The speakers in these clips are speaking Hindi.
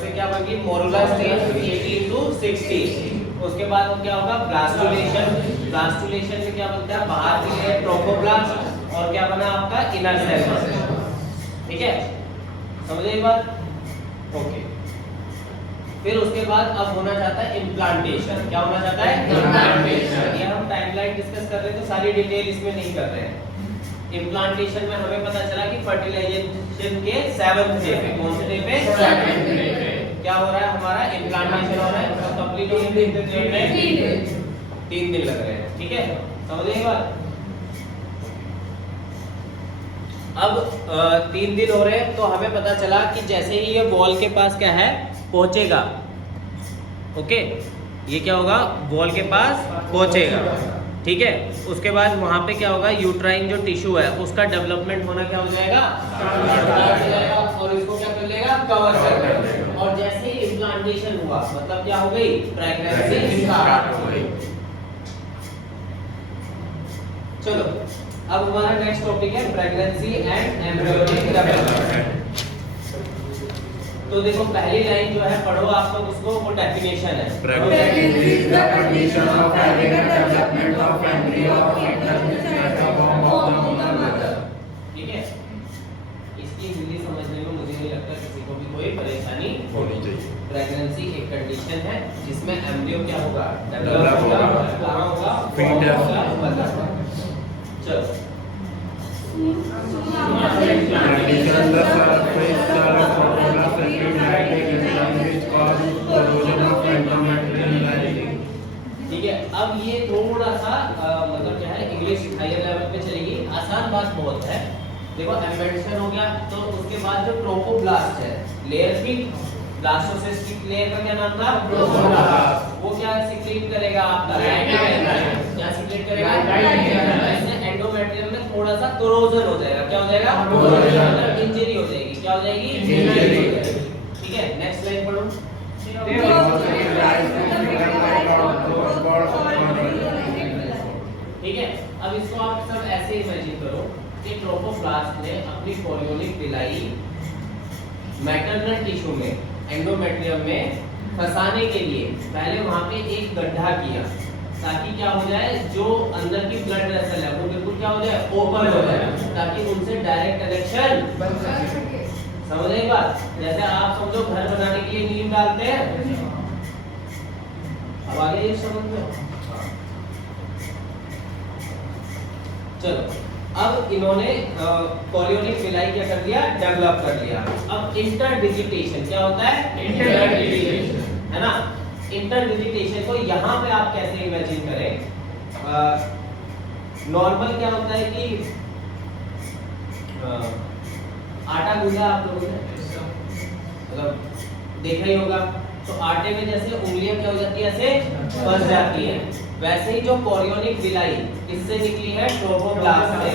से क्या बनेगी मोरुला स्टेज 80 into 60। उसके बाद क्या होगा ब्लास्टुलेशन। ब्लास्टुलेशन में क्या बनता है बाहर की लेयर ट्रोफोब्लास्ट और क्या बना आपका इनर सेल। ठीक है समझे ये बात? ओके। फिर उसके बाद अब होना चाहता है इम्प्लांटेशन। क्या होना चाहता है इम्प्लांटेशन। ये हम टाइमलाइन डिस्कस कर रहे हैं तो सारी डिटेल इसमें नहीं कर रहे हैं। इम्प्लांटेशन में हमें पता चला कि फर्टिलाइजेशन के 7th डे पे, कौन से डे पे 7th डे पे क्या हो रहा है हमारा इम्प्लांटेशन हो रहा है। तो कंप्लीट होने में कितने दिन में 3 दिन लग रहे हैं। ठीक है समझे ये बात? अब 3 दिन हो रहे हैं तो हमें पता चला कि जैसे ही ये बॉल के पास क्या है पहुंचेगा, ओके, ये क्या होगा बॉल के पास पहुंचेगा। ठीक है उसके बाद वहां पे क्या होगा यूट्राइन जो टिश्यू है उसका डेवलपमेंट होना क्या हो जाएगा स्टार्ट हो जाएगा और इसको क्या कर लेगा कवर कर लेगा। और जैसे ही इम्प्लांटेशन हुआ मतलब क्या हो गई प्रेगनेंसी स्टार्ट हो गई। चलो अब हमारा नेक्स्ट टॉपिक है प्रेगनेंसी एंड एम्ब्रियोनिक डेवलपमेंट। तो देखो पहली लाइन जो है पढ़ो आप लोग उसको, वो डेफिनेशन है। Pregnancy is the condition of having a development of embryo or fetus at the womb of the mother. ठीक है इसकी हिंदी समझने में मुझे नहीं लगता किसी को भी कोई परेशानी होनी चाहिए। प्रेगनेंसी एक कंडीशन है जिसमें एम्ब्रियो क्या होगा डेवलप होगा, कहाँ होगा fetus। चलो Condition the surface cell of photographic light electron which causes corrosion of endometrial lining. ठीक है अब ये थोड़ा सा मतलब क्या है इंग्लिश हायर लेवल पे चलेगी। आसान बात बहुत है। देखो एम्बेडेशन हो गया तो उसके बाद जो ट्रोफोब्लास्ट है लेयर की ब्लास्टोसिस्टिक लेयर का क्या नाम था ट्रोफोब्लास्ट। वो क्या सिक्रीट करेगा आपका क्या सिक्रीट करेगा इससे एंडोमेट्रियम में थोड़ा सा कोरोजन हो जाएगा। क्या हो जाएगा मतलब इंजरी हो जाएगी। क्या हो जाएगी इंजरी। ठीक है नेक्स्ट लाइन पढ़ो। ठीक है अब इसको आप सब ऐसे इमेजिन करो कि ट्रोफोब्लास्ट ने अपनी कोरियोनिक विलाई मैटरनल टिश्यू में एंडोमेट्रियम में फंसाने के लिए पहले वहां पे एक गड्ढा किया ताकि क्या हो जाए जो अंदर की ब्लड वेसल है वो बिल्कुल क्या हो जाए ओपन हो जाए ताकि उनसे डायरेक्ट कनेक्शन बन सके। समझे एक बात? जैसे आप समझो घर बनाने के लिए नींव डालते हैं। अब आगे ये समझ लो। चलो अब इन्होंने कोरियोनिक विलाई क्या कर दिया डेवलप कर लिया। अब इंटरडिजिटेशन क्या होता है इंटरडिजिटेशन है ना। इंटरडिजिटेशन को यहाँ पे आप कैसे इमेजिन करें। नॉर्मल क्या होता है कि आटा गूंदा आप लोगों ने मतलब देखा ही होगा तो आटे में जैसे उंगलियां क्या हो जाती है ऐसे फंस जाती हैं वैसे ही जो कोरियोनिक विलाई इससे निकली है ट्रोफोब्लास्ट से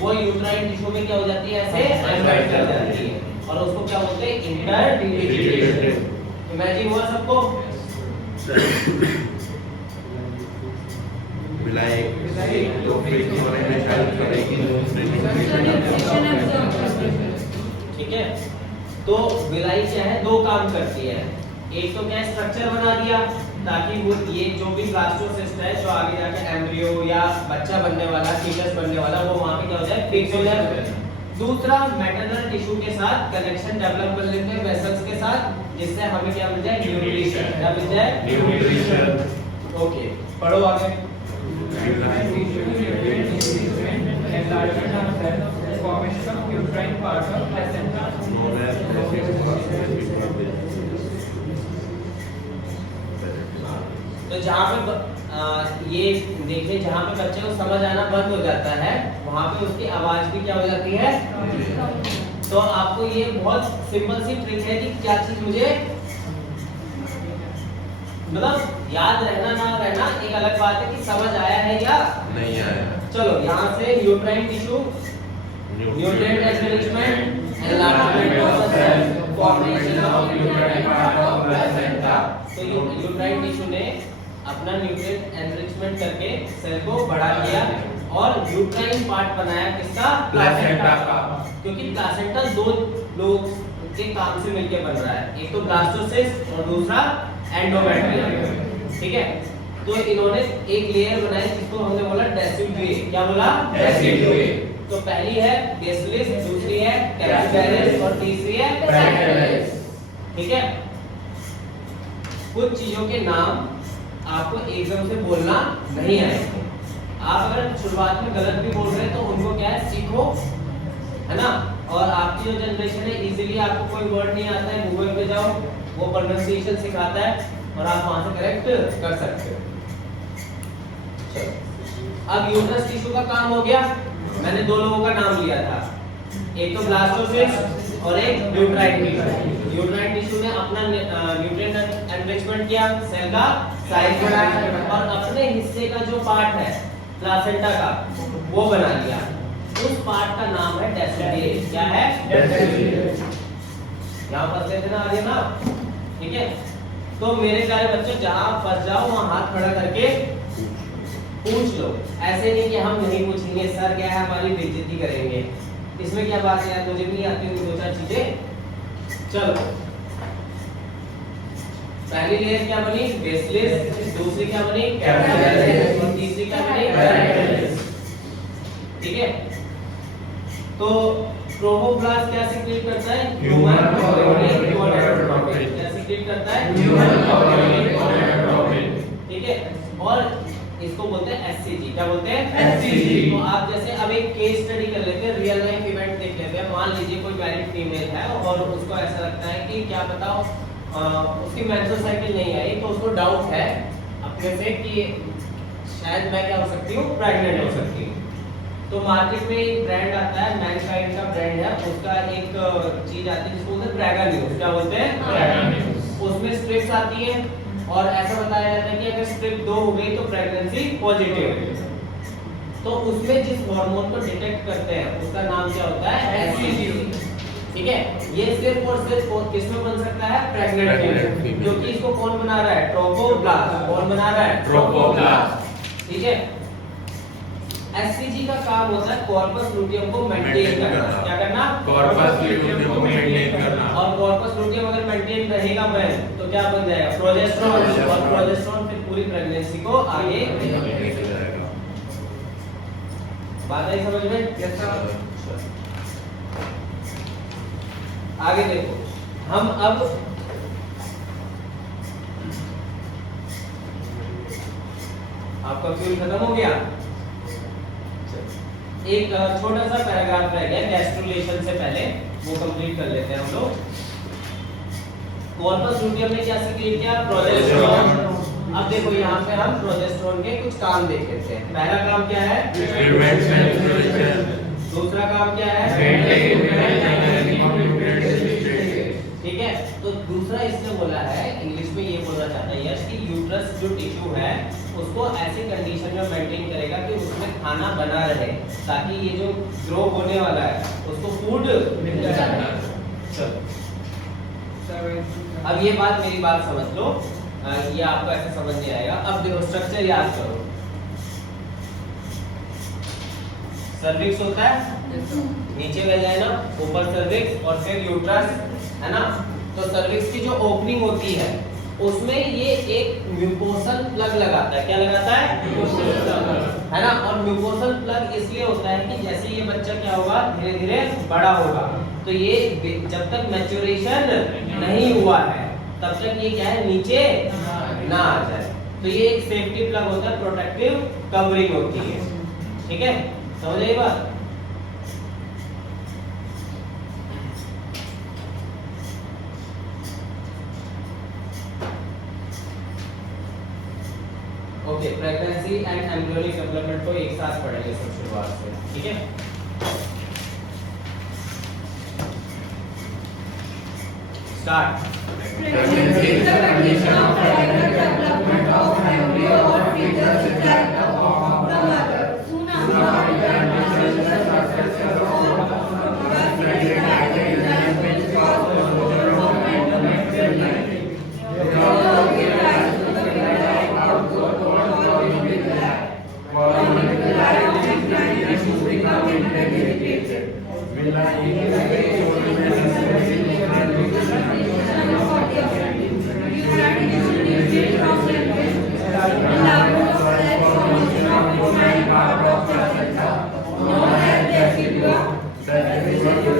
वो यूट्राइन टिश्यू में क्या हो जाती है ऐसे एम्बेड कर जाती है और उसको क्या बोलते हैं इंटरडिजिटेशन। इमेजिन हुआ सबको? ठीक है तो विलाई क्या है दो काम करती है। एक तो क्या स्ट्रक्चर बना दिया ताकि वो ये जो भी ब्लास्टोसिस्ट है जो आगे जाकर एम्ब्रियो या बच्चा बनने वाला फीटस बनने वाला वो वहां पे क्या हो जाए फिक्स हो जाए। दूसरा मैटरनल टिश्यू के साथ कनेक्शन डेवलप कर लेते हैं वेसल्स के साथ जिससे हमें क्या मिल जाए न्यूट्रिशन। क्या मिल जाए न्यूट्रिशन। ओके पढ़ो आगे। तो जहाँ पे ये देखिए जहाँ पे बच्चे को समझ आना बंद हो जाता है वहाँ पे उसकी आवाज भी क्या हो जाती है। तो आपको ये बहुत सिंपल सी ट्रिक है कि क्या चीज मुझे मतलब याद रहना ना रहना एक अलग बात है कि समझ आया है या नहीं आया। चलो यहाँ से uterine tissue nutrient enrichment enlargement of the cell formation of nutrient part of placenta. तो यूट्राइन टिश्यू ने अपना न्यूट्रिएंट एनरिचमेंट करके सेल को बड़ा किया और यूट्राइन पार्ट बनाया किसका प्लेसेंटा का। क्योंकि प्लेसेंटा दो लोग के काम से मिलकर बन रहा है, एक तो ब्लास्टोसिस्ट और दूसरा एंडोमेट्रियम। ठीक है, तो इन्होंने एक लेयर बनाई जिसको हमने बोला डेसिडुए। क्या बोला? डेसिडुए। तो पहली है बेसिलस, दूसरी है कैपिलैरिस और तीसरी है ब्रैकियोलस। ठीक है, कुछ चीजों के नाम आपको एकदम से बोलना नहीं आएंगे। आप अगर शुरुआत में गलत भी बोल रहे हैं तो उनको क्या है, सीखो, है ना। और आपकी जो जनरेशन है इजीली आपको कोई वर्ड नहीं आता है, गूगल पे जाओ, वो प्रोनाउंसिएशन सिखाता है और आप वहां से करेक्ट कर सकते हो। अब यूट्रस टिश्यू का काम हो गया। मैंने दो लोगों का नाम लिया था, एक तो ब्लास्टोसिस्ट और एक यूट्राइन टिश्यू। यूट्राइन टिश्यू ने अपना न्यूट्रिएंट एनरिचमेंट किया, सेल का साइज बढ़ाया और अपने हिस्से का जो पार्ट है प्लासेंटा का वो बना लिया। उस पार्ट का नाम है डेसिडुए। क्या है? डेसिडुए। यहाँ फंस लेते ना आगे ना। ठीक है, तो मेरे प्यारे बच्चों जहां फंस जाओ वहां हाथ खड़ा करके पूछ लो। ऐसे नहीं कि हम नहीं पूछेंगे, सर क्या है हमारी बेइज्जती करेंगे। इसमें क्या बात है यार, मुझे भी नहीं आती हुई दो चार चीजें। चलो, पहली लेयर क्या बनी? बेसिलस, दूसरी क्या बनी? कैपिलैरिस और तीसरी क्या बनी? ब्रैकियोलस। ठीक है, तो ट्रोफोब्लास्ट क्या सीक्रेट करता है? Human organic gonadotropin. क्या सीक्रेट करता है? Human organic gonadotropin. ठीक है, और इसको बोलते हैं एससीजी। क्या बोलते हैं? एससीजी। तो आप जैसे अब एक केस स्टडी कर लेते हैं, रियल लाइफ इवेंट देख लेते हैं। मान लीजिए कोई मैरिड फीमेल है और उसको ऐसा लगता है कि क्या बताओ उसकी मेंस्ट्रुअल साइकिल नहीं आई, तो उसको डाउट है अपने से कि शायद मैं क्या हो सकती हूँ, प्रेग्नेंट हो सकती हूँ। तो मार्केट में एक ब्रांड आता है, मैनकाइंड का ब्रांड है, उसका एक चीज आती है जिसको बोलते हैं प्रेगा न्यूज। क्या बोलते हैं? प्रेगा न्यूज। उसमें स्ट्रिप्स आती है और ऐसा बताया जाता है कि अगर स्ट्रिप 2 हो गई तो प्रेगनेंसी पॉजिटिव है। तो उसमें जिस हार्मोन को डिटेक्ट करते हैं उसका नाम क्या होता है? एससीजी। ठीक है, ये सिर्फ और सिर्फ किसमें बन सकता है? Pregnant female. क्योंकि इसको कौन बना रहा है? ट्रोफोब्लास्ट। कौन बना रहा है? ट्रोफोब्लास्ट। ठीक है, एससीजी का काम होता है कॉर्पस लुटियम को मेंटेन करना। क्या करना? कॉर्पस लुटियम को मेंटेन करना। और कॉर्पस लुटियम अगर मेंटेन रहेगा बहन तो क्या बन जाएगा? प्रोजेस्टेरोन। और प्रोजेस्टेरोन फिर पूरी प्रेगनेंसी को आगे लेके जाएगा। बात आई समझ में? Yes sir. आगे देखो, हम अब आपका फ्यूल खत्म हो गया। एक छोटा सा पैराग्राफ रह गया गैस्ट्रुलेशन से पहले, वो कंप्लीट कर लेते हैं हम लोग। कॉर्पस लुटियम ने क्या सीक्रेट किया? प्रोजेस्टेरोन। अब देखो यहाँ पे हम प्रोजेस्टेरोन के कुछ काम देख लेते हैं। पहला काम क्या है? दूसरा काम क्या है? ठीक है, तो दूसरा इसने बोला है, इंग्लिश में ये बोलना चाहता है यश कि यूट्रस जो टिश्यू है उसको ऐसी कंडीशन में मेंटेन करेगा कि उसमें खाना बना रहे, ताकि ये जो ग्रो होने वाला है उसको फूड मिल जाए। चलो, अब ये बात मेरी बात समझ लो, ये आपको ऐसे समझ नहीं आएगा। अब देखो स्ट्रक्चर याद करो। सर्विक्स होता है, नीचे वेजाइना, ऊपर सर्विक्स और फिर यूट्रस, है ना। तो सर्विक्स की जो ओपनिंग होती है उसमें ये एक म्यूकोसल प्लग लगाता है। क्या लगाता है? है ना। और म्यूकोसल प्लग इसलिए होता है कि जैसे ये बच्चा क्या होगा, धीरे धीरे बड़ा होगा, तो ये जब तक मैच्योरेशन नहीं हुआ है तब तक ये क्या है, नीचे ना आ जाए। तो ये एक सेफ्टी प्लग होता है, प्रोटेक्टिव कवरिंग होती है। ठीक है, समझ आई बात? Okay, pregnancy and embryonic development को एक साथ पढ़ेंगे सब शुरुआत से। ठीक है, start. Pregnancy is the condition of vaginal development of embryo or fetus that the mother. Soon after the condition the structure of which cause growth and development. Growth gives rise to the pig-like outgrowth called umbilical. Umbilical of this kind tissues become integrated. of